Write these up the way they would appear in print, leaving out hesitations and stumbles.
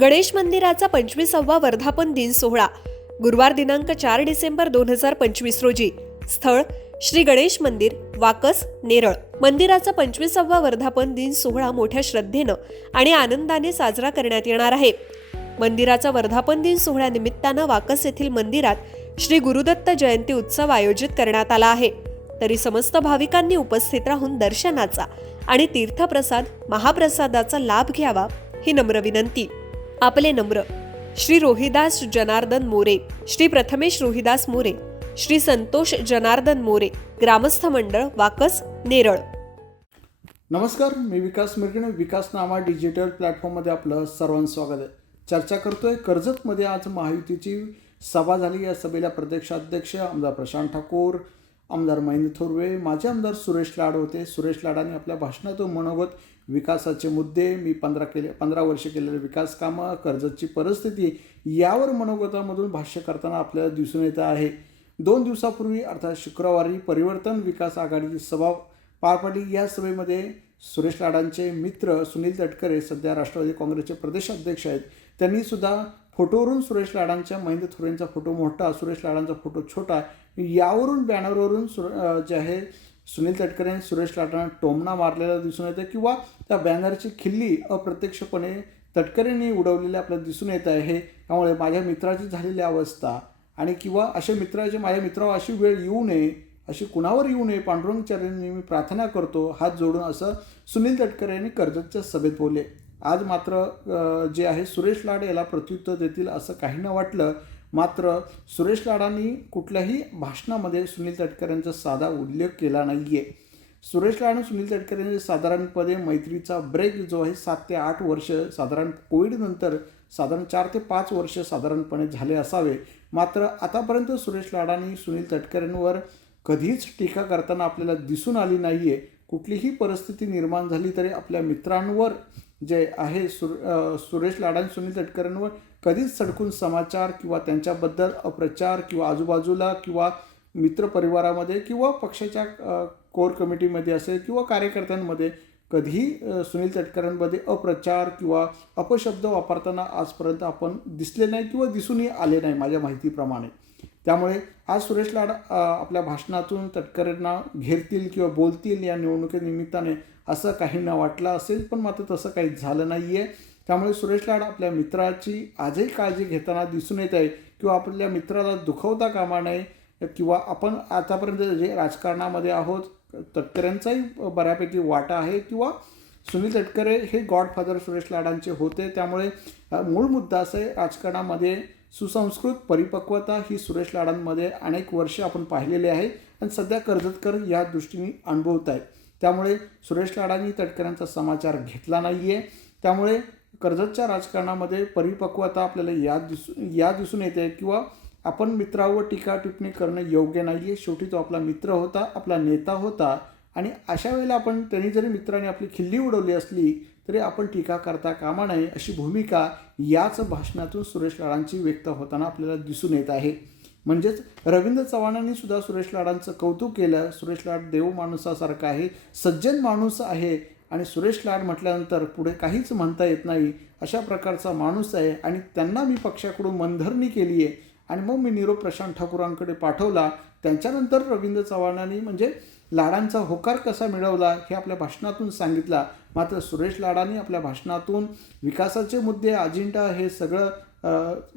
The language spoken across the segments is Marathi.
गणेश मंदिराचा 25वा वर्धापन दिन सोहळा गुरुवार दिनांक 4 डिसेंबर 2025 रोजी. स्थळ श्री गणेश मंदिर, वाकस, नेरळ. मंदिराचा 25वा वर्धापन दिन सोहळा मोठ्या श्रद्धेनं आणि आनंदाने साजरा करण्यात येणार आहे. मंदिराचा वर्धापन दिन सोहळ्यानिमित्तानं वाकस येथील मंदिरात श्री गुरुदत्त जयंती उत्सव आयोजित करण्यात आला आहे. तरी समस्त भाविकांनी उपस्थित राहून दर्शनाचा आणि तीर्थप्रसाद महाप्रसादाचा लाभ घ्यावा ही नम्र विनंती. आपले नम्र श्री रोहिदास जनार्दन मोरे, श्री प्रथमेश रोहिदास मोरे, श्री संतोष जनार्दन मोरे, ग्रामस्थ मंडळ, वाकस, नेरळ. नमस्कार, मी विकास मिरगणे. विकास नामा डिजिटल प्लॅटफॉर्ममध्ये आपलं सर्वांचं स्वागत आहे. चर्चा करतोय कर्जतमध्ये आज महायुतीची सभा झाली. या सभेला प्रदेशाध्यक्ष आमदार प्रशांत ठाकूर, आमदार महेंद्र थोरवे, माजी आमदार सुरेश लाड होते. सुरेश लाडांनी आपल्या भाषणातून मनोगत विकासाचे मुद्दे, मी 15 वर्ष केलेले विकास कामं, कर्जतची परिस्थिती यावर मनोगतामधून भाष्य करताना आपल्याला दिसून येत आहे. 2 दिवसापूर्वी अर्थात शुक्रवारी परिवर्तन विकास आघाडीची सभा पार पडली. या सभेमध्ये सुरेश लाडांचे मित्र सुनील तटकरे सध्या राष्ट्रवादी काँग्रेसचे प्रदेशाध्यक्ष आहेत. त्यांनी सुद्धा फोटोवरून सुरेश लाडांच्या, महेंद्र थोरेंचा फोटो मोठा, सुरेश लाडांचा फोटो छोटा, यावरून बॅनरवरून जे आहे सुनील तटकरे आणि सुरेश लाडांना टोमणा मारलेला दिसून येतं किंवा त्या बॅनरची खिल्ली अप्रत्यक्षपणे तटकरेंनी उडवलेली आपल्याला दिसून येत आहे. त्यामुळे माझ्या मित्राची झालेली अवस्था आणि किंवा अशा मित्राचे माझ्या मित्रावर अशी वेळ येऊ नये, अशी कुणावर येऊ नये, पांडुरंग चरणी मी प्रार्थना करतो हात जोडून, असं सुनील तटकरे यांनी कर्जतच्या सभेत बोलले. आज मात्र जे आहे सुरेश लाड याला प्रत्युत्तर देतील असं काही न वाटलं. मात्र सुरेश लाडांनी कुठल्याही भाषणामध्ये सुनील तटकरेंचा साधा उल्लेख केला नाही आहे. सुरेश लाड आणि सुनील तटकरेंचे साधारणपणे मैत्रीचा ब्रेक जो आहे 7 ते 8 वर्ष, साधारण कोविडनंतर साधारण 4 ते 5 वर्ष साधारणपणे झाले असावे. मात्र आतापर्यंत सुरेश लाडांनी सुनील तटकरेंवर कधीच टीका करताना आपल्याला दिसून आली नाही आहे. कुठलीही परिस्थिती निर्माण झाली तरी आपल्या मित्रांवर जे आहे सुरेश लाड आणि सुनील तटकरेंवर कधीच सडकून समाचार किंवा त्यांच्याबद्दल अप्रचार किंवा आजूबाजूला किंवा मित्रपरिवारामध्ये किंवा पक्षाच्या कोर कमिटीमध्ये असेल किंवा कार्यकर्त्यांमध्ये कधीही सुनील तटकरेंमध्ये अप्रचार किंवा अपशब्द वापरताना आजपर्यंत आपण दिसले नाही किंवा दिसूनही आले नाही माझ्या माहितीप्रमाणे. त्यामुळे आज सुरेश लाड आपल्या भाषणातून तटकरेंना घेरतील किंवा बोलतील या निवडणुकीनिमित्ताने असं काही न वाटलं असेल, पण मात्र तसं काही झालं नाही आहे. त्यामुळे सुरेश लाड आपल्या मित्राची आजही काळजी घेताना दिसून येत आहे किंवा आपल्या मित्राला दुखवता कामा नये किंवा आपण आतापर्यंत जे राजकारणामध्ये आहोत तटकरेंचाही बऱ्यापैकी वाटा आहे किंवा सुनील तटकरे हे गॉडफादर सुरेश लाडांचे होते. त्यामुळे मूळ मुद्दा असं आहे, राजकारणामध्ये सुसंस्कृत परिपक्वता ही सुरेश लाडांमध्ये अनेक वर्ष आपण पाहिलेली आहे आणि सध्या कर्जतकर या दृष्टीने अनुभवत आहेत. त्यामुळे सुरेश लाडांनी तटकऱ्यांचा समाचार घेतला नाही आहे. त्यामुळे कर्जतच्या राजकारणामध्ये परिपक्वता आपल्याला या दिसून येते किंवा आपण मित्रावर टीका टिप्पणी करणं योग्य नाही आहे. शेवटी तो आपला मित्र होता, आपला नेता होता आणि अशा वेळेला आपण त्यांनी जरी मित्राने आपली खिल्ली उडवली असली तरी आपण टीका करता कामा नये अशी भूमिका याच भाषणातून सुरेश लाडांची व्यक्त होताना आपल्याला दिसून येत आहे. म्हणजेच रवींद्र चव्हाणांनी सुद्धा सुरेश लाडांचं कौतुक केलं. सुरेश लाड देव माणसासारखा आहे, सज्जन माणूस आहे आणि सुरेश लाड म्हटल्यानंतर पुढे काहीच म्हणता येत नाही अशा प्रकारचा माणूस आहे आणि त्यांना मी पक्षाकडून मनधरणी केली आहे आणि मग मी निरोप प्रशांत ठाकूरांकडे पाठवला. त्यांच्यानंतर रवींद्र चव्हाणांनी म्हणजे लाडांचा होकार कसा मिळवला हे आपल्या भाषणातून सांगितला. मात्र सुरेश लाडांनी आपल्या भाषणातून विकासाचे मुद्दे, अजेंडा हे सगळं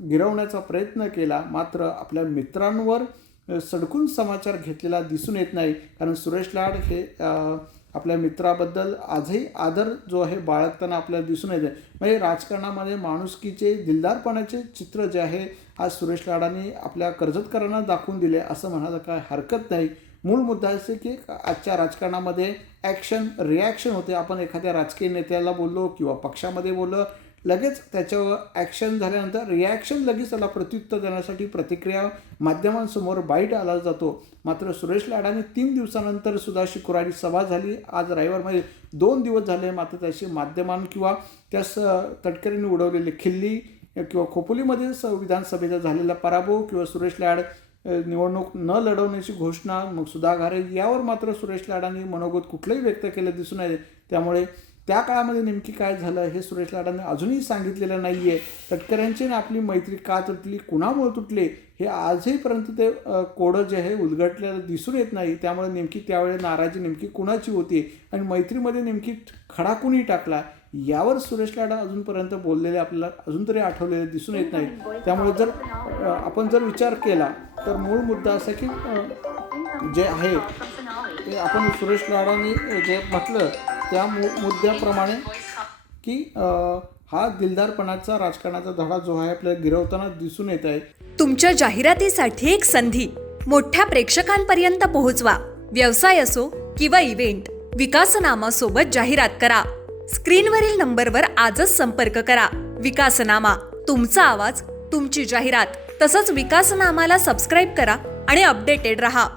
गिरवण्याचा प्रयत्न केला. मात्र आपल्या मित्रांवर सडकून समाचार घेतलेला दिसून येत नाही. कारण सुरेश लाड हे आपल्या मित्राबद्दल आजही आदर जो आहे बाळगताना आपल्याला दिसून येते. म्हणजे राजकारणामध्ये माणुसकीचे, दिलदारपणाचे चित्र जे आहे आज सुरेश लाडांनी आपल्या कर्जतकरांना दाखवून दिले असं म्हणायला काय हरकत नाही. मूळ मुद्दा असे की आजच्या राजकारणामध्ये ॲक्शन रिॲक्शन होते. आपण एखाद्या राजकीय नेत्याला बोललो किंवा पक्षामध्ये बोललो, लगेच त्याच्यावर ॲक्शन झाल्यानंतर रिॲक्शन लगेच त्याला प्रत्युत्तर देण्यासाठी प्रतिक्रिया माध्यमांसमोर बाईट आला जातो. मात्र सुरेश लाडांनी 3 दिवसानंतर सुद्धा शुक्रवारी सभा झाली, आज रविवारमध्ये 2 दिवस झाले. मात्र त्याची माध्यमां किंवा त्या तटकरेंनी उडवलेली खिल्ली किंवा खोपोलीमध्ये विधानसभेचा झालेला पराभव किंवा सुरेश लाड निवडणूक न लढवण्याची घोषणा, मग सुधा घारे यावर मात्र सुरेश लाडांनी मनोगत कुठलंही व्यक्त केलं दिसून येते. त्यामुळे त्या काळामध्ये नेमकी काय झालं हे सुरेश लाडांनी अजूनही सांगितलेलं नाही आहे. तटकऱ्यांची आणि आपली मैत्री का तुटली, कुणामुळे तुटले हे आजहीपर्यंत ते कोडं जे आहे उलगडलेलं दिसून येत नाही. त्यामुळे नेमकी त्यावेळी नाराजी नेमकी कुणाची होती आणि मैत्रीमध्ये नेमकी खडा कुणी टाकला यावर सुरेश लाडा अजूनपर्यंत बोललेले आपल्याला अजून तरी आठवलेले दिसून येत नाही. त्यामुळे जर आपण जर विचार केला तर मूळ मुद्दा असा की जे आहे ते आपण सुरेश लाडांनी जे म्हटलं त्या मुद्द्याप्रमाणे की हा दिलदारपणाचा राजकारणाचा धडा जो आहे आपल्याला गिरवताना दिसून येत आहे. तुमच्या जाहिरातीसाठी एक संधी मोठ्या प्रेक्षकांपर्यंत पोहोचवा. व्यवसाय असो किंवा इव्हेंट, विकासनामा सोबत जाहिरात करा. स्क्रीनवरील नंबरवर आजच संपर्क करा. विकासनामा, तुमचा आवाज, तुमची जाहिरात. तसंच विकासनामाला सबस्क्राईब करा आणि अपडेटेड रहा.